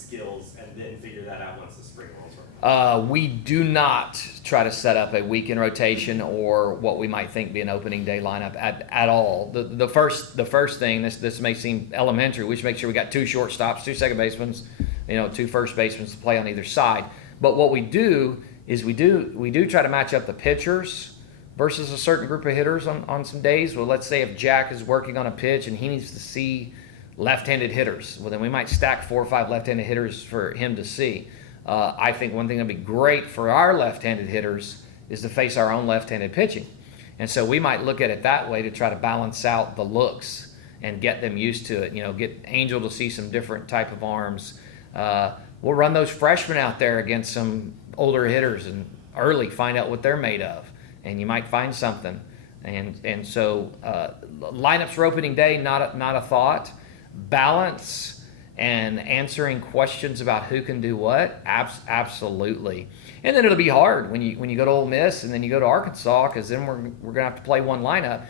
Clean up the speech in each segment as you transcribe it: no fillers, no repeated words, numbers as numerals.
skills and then figure that out once the spring rolls around? We do not try to set up a weekend rotation or what we might think be an opening day lineup at all. The first thing, this may seem elementary, we should make sure we got 2 shortstops, 2 second basemen, 2 first basemen to play on either side. But what we do is we do try to match up the pitchers versus a certain group of hitters on some days. Well, let's say if Jack is working on a pitch and he needs to see left-handed hitters, well then we might stack 4 or 5 left-handed hitters for him to see. I think one thing that'd be great for our left-handed hitters is to face our own left-handed pitching. And so we might look at it that way to try to balance out the looks and get them used to it. Get Angel to see some different type of arms. We'll run those freshmen out there against some older hitters and early find out what they're made of. And you might find something. And so lineups for opening day, not a thought. Balance and answering questions about who can do what, absolutely. And then it'll be hard when you go to Ole Miss and then you go to Arkansas, because then we're gonna have to play one lineup.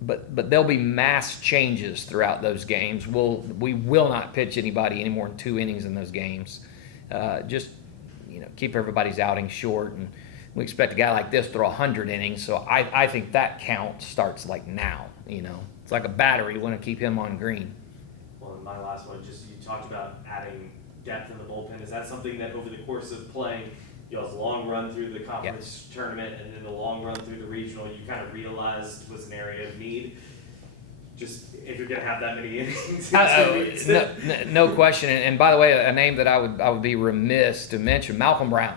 But there'll be mass changes throughout those games. We will not pitch anybody any more than 2 innings in those games. Just keep everybody's outing short, and we expect a guy like this to throw 100 innings. So I think that count starts like now. It's like a battery. You want to keep him on green. Well, and my last one, just you talked about adding depth in the bullpen. Is that something that over the course of playing, y'all's long run through the conference tournament and then the long run through the regional, you kind of realized was an area of need? Just if you're going to have that many innings. No question. And by the way, a name that I would be remiss to mention, Malcolm Brown.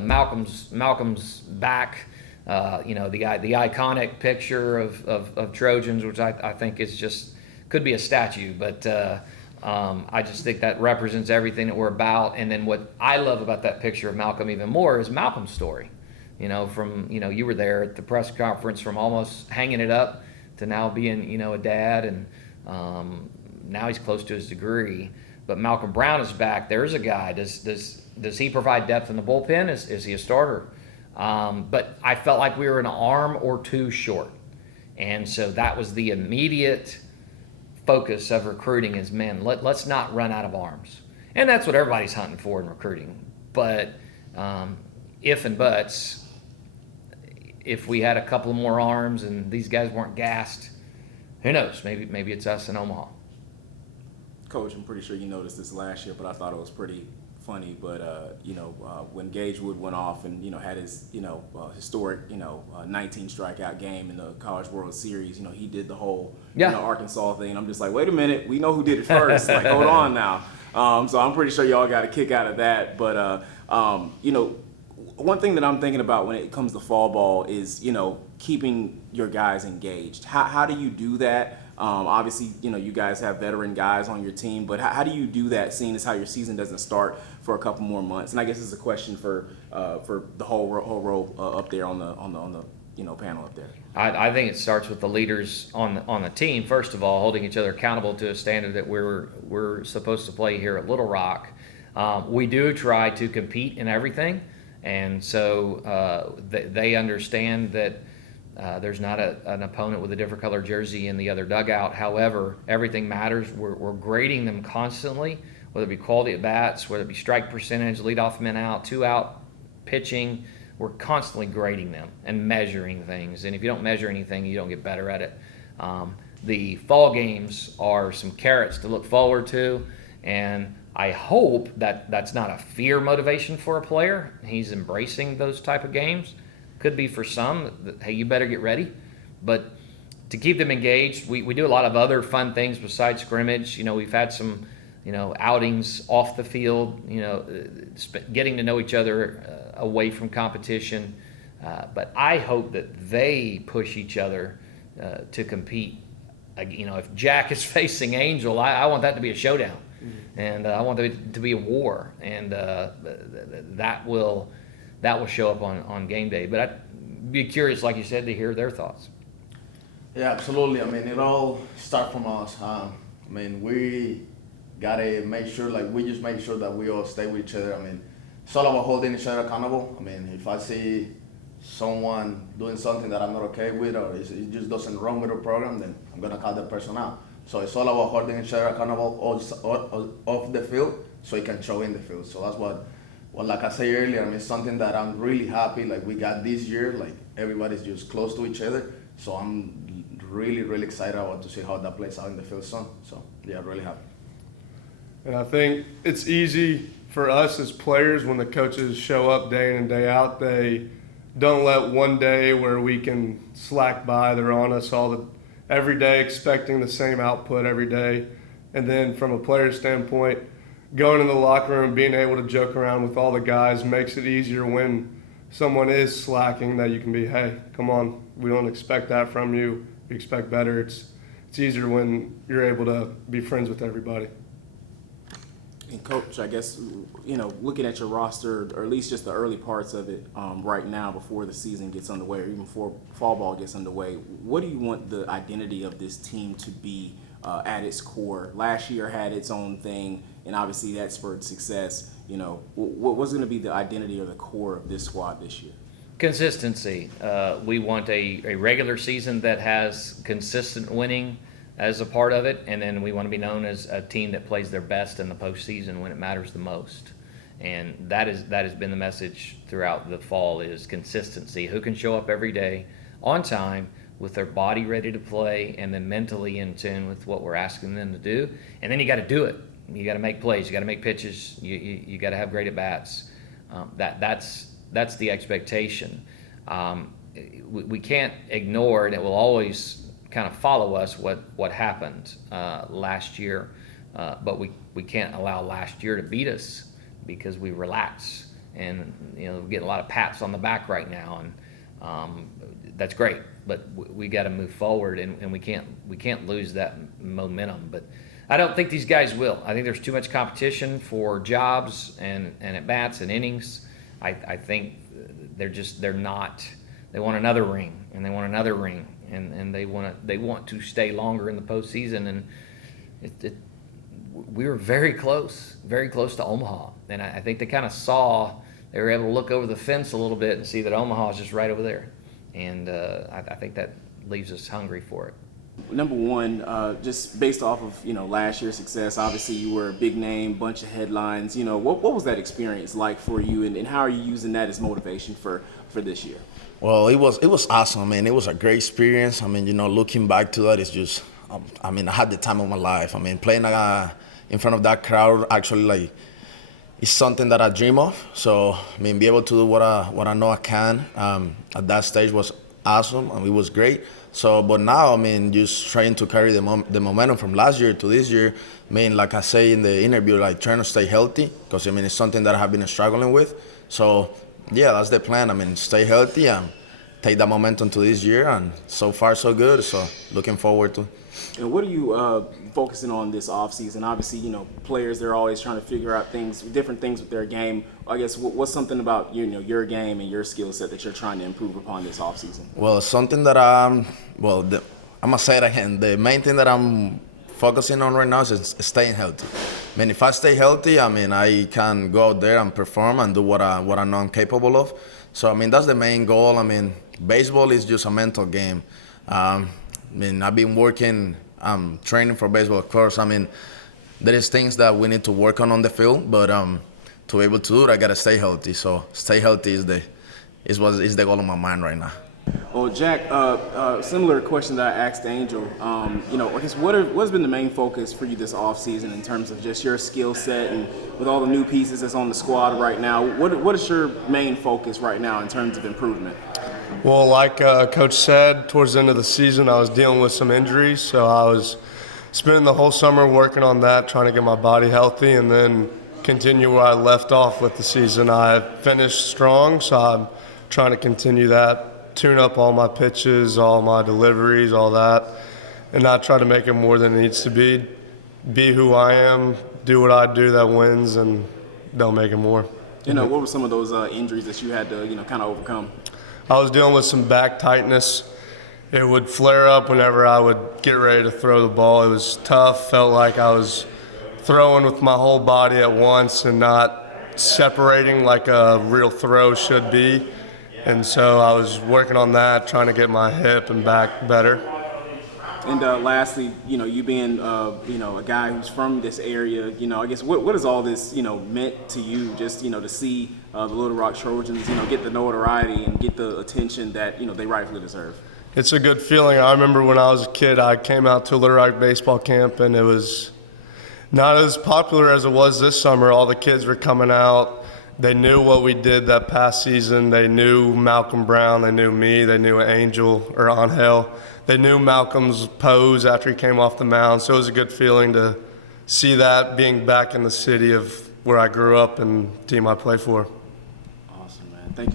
Malcolm's back. The iconic picture of Trojans, which I think is just could be a statue, but I just think that represents everything that we're about. And then what I love about that picture of Malcolm even more is Malcolm's story. You were there at the press conference, from almost hanging it up to now being a dad, and now he's close to his degree. But Malcolm Brown is back. There's a guy. Does he provide depth in the bullpen? Is he a starter? But I felt like we were an arm or 2 short. And so that was the immediate focus of recruiting is, man, let's not run out of arms. And that's what everybody's hunting for in recruiting. But if and buts, if we had a couple more arms and these guys weren't gassed, who knows? Maybe it's us in Omaha. Coach, I'm pretty sure you noticed this last year, but I thought it was pretty funny. But when Gage Wood went off and had his historic 19 strikeout game in the College World Series, he did the whole Arkansas thing. I'm just like, wait a minute, we know who did it first. Like, hold on now. So I'm pretty sure y'all got a kick out of that. But one thing that I'm thinking about when it comes to fall ball is keeping your guys engaged. How do you do that? Obviously, you guys have veteran guys on your team, but how do you do that, seeing as how your season doesn't start for a couple more months? And I guess it's a question for the whole row up there on the panel up there. I think it starts with the leaders on the team. First of all, holding each other accountable to a standard that we're supposed to play here at Little Rock. We do try to compete in everything, and so they understand that. There's not an opponent with a different color jersey in the other dugout. However, everything matters. We're grading them constantly, whether it be quality at bats, whether it be strike percentage, leadoff men out, 2 out pitching. We're constantly grading them and measuring things. And if you don't measure anything, you don't get better at it. The fall games are some carrots to look forward to, and I hope that that's not a fear motivation for a player. He's embracing those type of games. Could be for some, hey, you better get ready. But to keep them engaged, we do a lot of other fun things besides scrimmage. We've had some, outings off the field, getting to know each other away from competition. But I hope that they push each other to compete. If Jack is facing Angel, I want that to be a showdown. Mm-hmm. And I want it to be a war. And that will show up on game day. But I'd be curious, like you said, to hear their thoughts. Yeah, absolutely. It all starts from us. We got to make sure, we just make sure that we all stay with each other. It's all about holding each other accountable. If I see someone doing something that I'm not okay with, or it just doesn't run with the program, then I'm going to call that person out. So it's all about holding each other accountable off the field, so he can show in the field. So that's what like I said earlier, I mean, it's something that I'm really happy, like we got this year, like everybody's just close to each other. So I'm really, really excited about to see how that plays out in the field soon. So yeah, really happy. And I think it's easy for us as players when the coaches show up day in and day out. They don't let one day where we can slack by. They're on us every day, expecting the same output every day. And then from a player standpoint, going in the locker room, being able to joke around with all the guys makes it easier when someone is slacking, that you can be, hey, come on, we don't expect that from you. We expect better. It's easier when you're able to be friends with everybody. And Coach, I guess, looking at your roster, or at least just the early parts of it right now before the season gets underway, or even before fall ball gets underway, what do you want the identity of this team to be at its core? Last year had its own thing, and obviously that spurred success. What's going to be the identity or the core of this squad this year? Consistency. We want a regular season that has consistent winning as a part of it, and then we want to be known as a team that plays their best in the postseason when it matters the most. And that has been the message throughout the fall, is consistency. Who can show up every day on time with their body ready to play and then mentally in tune with what we're asking them to do. And then you got to do it. You got to make plays. You got to make pitches. You got to have great at bats. That's the expectation. We can't ignore, and it will always kind of follow us what happened last year, but we can't allow last year to beat us because we relax, and we're getting a lot of pats on the back right now, and that's great, but we got to move forward, and we can't lose that momentum. But I don't think these guys will. I think there's too much competition for jobs and at bats and innings. I think they're not. They want another ring, and they want another ring, and they want to stay longer in the postseason. And we were very close to Omaha, and I think they kind of they were able to look over the fence a little bit and see that Omaha is just right over there, and I think that leaves us hungry for it. Number one, just based off of last year's success, obviously you were a big name, bunch of headlines. What was that experience like for you, and how are you using that as motivation for this year? Well, it was awesome, man. It was a great experience. I mean, looking back to that, it's just, I had the time of my life. I mean, playing in front of that crowd actually it's something that I dream of. So, be able to do what I know I can at that stage was awesome, and it was great. So, but now, just trying to carry the momentum from last year to this year. Like I say in the interview, trying to stay healthy, because it's something that I have been struggling with. So, yeah, that's the plan. Stay healthy and take that momentum to this year, and so far so good. So, looking forward to it. And what are you focusing on this offseason? Obviously, players, they're always trying to figure out different things with their game. I guess what's something about your game and your skill set that you're trying to improve upon this offseason? Well, something that I'm gonna say it again. The main thing that I'm focusing on right now is staying healthy. If I stay healthy, I can go out there and perform and do what I know I'm capable of. So that's the main goal. Baseball is just a mental game. I've been working, training for baseball, of course. There is things that we need to work on the field, but to be able to do it, I gotta stay healthy. So stay healthy is the goal on my mind right now. Well, Jack, similar question that I asked Angel. I guess what's been the main focus for you this offseason in terms of just your skill set, and with all the new pieces that's on the squad right now, what is your main focus right now in terms of improvement? Well, like Coach said, towards the end of the season, I was dealing with some injuries, so I was spending the whole summer working on that, trying to get my body healthy, and then continue where I left off with the season. I finished strong, so I'm trying to continue that, tune up all my pitches, all my deliveries, all that, and not try to make it more than it needs to be who I am, do what I do that wins, and don't make it more. What were some of those injuries that you had to kind of overcome? I was dealing with some back tightness. It would flare up whenever I would get ready to throw the ball. It was tough, felt like I was throwing with my whole body at once and not separating like a real throw should be. And so I was working on that, trying to get my hip and back better. And lastly, you being a guy who's from this area, I guess what has all this meant to you? Just to see the Little Rock Trojans, get the notoriety and get the attention that they rightfully deserve. It's a good feeling. I remember when I was a kid, I came out to Little Rock baseball camp, and it was not as popular as it was this summer. All the kids were coming out. They knew what we did that past season. They knew Malcolm Brown. They knew me. They knew Angel or Angel. They knew Malcolm's pose after he came off the mound. So it was a good feeling to see that being back in the city of where I grew up and team I play for. Awesome, man. Thank you so